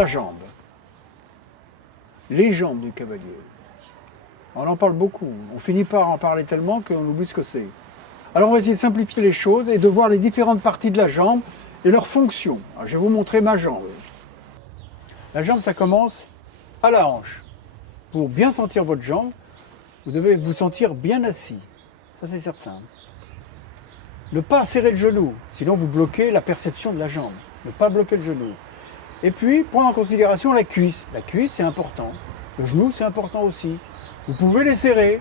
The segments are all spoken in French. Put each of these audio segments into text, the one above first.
la jambe. Les jambes du cavalier. On en parle beaucoup. On finit par en parler tellement qu'on oublie ce que c'est. Alors on va essayer de simplifier les choses et de voir les différentes parties de la jambe et leurs fonctions. Alors, je vais vous montrer ma jambe. La jambe, ça commence à la hanche. Pour bien sentir votre jambe, vous devez vous sentir bien assis. Ça, c'est certain. Ne pas serrer le genou, sinon vous bloquez la perception de la jambe. Ne pas bloquer le genou. Et puis, prendre en considération la cuisse. La cuisse, c'est important. Le genou, c'est important aussi. Vous pouvez les serrer,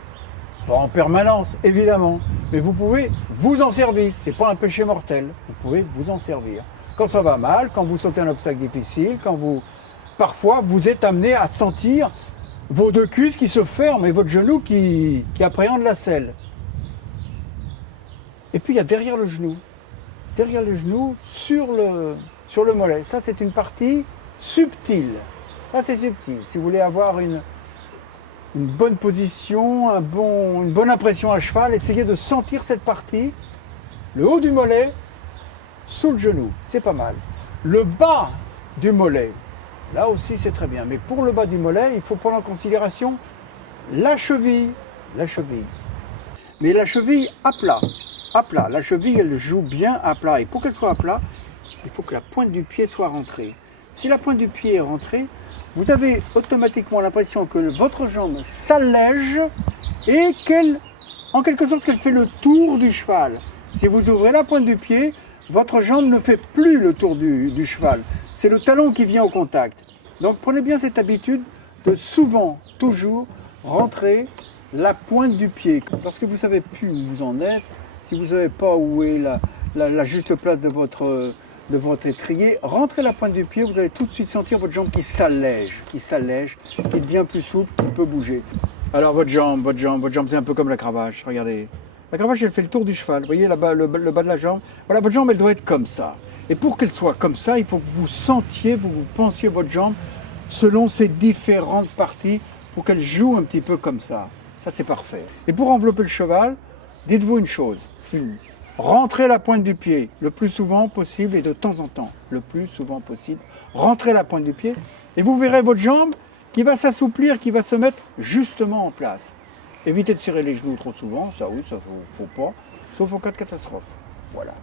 pas en permanence, évidemment, mais vous pouvez vous en servir. Ce n'est pas un péché mortel. Vous pouvez vous en servir. Quand ça va mal, quand vous sautez un obstacle difficile, quand vous... Parfois, vous êtes amené à sentir vos deux cuisses qui se ferment et votre genou qui appréhende la selle. Et puis, il y a derrière le genou. Derrière le genou, sur le mollet. Ça, c'est une partie subtile. Ça, c'est subtil. Si vous voulez avoir une bonne position, une bonne impression à cheval, essayez de sentir cette partie, le haut du mollet, sous le genou. C'est pas mal. Le bas du mollet, là aussi, c'est très bien. Mais pour le bas du mollet, il faut prendre en considération la cheville. La cheville. Mais la cheville à plat. À plat. La cheville, elle joue bien à plat. Et pour qu'elle soit à plat, il faut que la pointe du pied soit rentrée. Si la pointe du pied est rentrée, vous avez automatiquement l'impression que votre jambe s'allège et qu'elle, en quelque sorte, qu'elle fait le tour du cheval. Si vous ouvrez la pointe du pied, votre jambe ne fait plus le tour du cheval. C'est le talon qui vient au contact. Donc prenez bien cette habitude de souvent, toujours, rentrer la pointe du pied. Lorsque vous ne savez plus où vous en êtes, si vous ne savez pas où est la juste place de votre étrier, rentrez la pointe du pied, vous allez tout de suite sentir votre jambe qui s'allège, qui devient plus souple, qui peut bouger. Alors votre jambe, c'est un peu comme la cravache, regardez. La cravache, elle fait le tour du cheval, vous voyez là-bas, le bas de la jambe. Voilà, votre jambe, elle doit être comme ça. Et pour qu'elle soit comme ça, il faut que vous sentiez, vous pensiez votre jambe selon ses différentes parties pour qu'elle joue un petit peu comme ça. Ça, c'est parfait. Et pour envelopper le cheval, dites-vous une chose. Rentrez la pointe du pied le plus souvent possible et de temps en temps, le plus souvent possible. Rentrez la pointe du pied et vous verrez votre jambe qui va s'assouplir, qui va se mettre justement en place. Évitez de serrer les genoux trop souvent, ça oui, ça faut pas, sauf en cas de catastrophe. Voilà.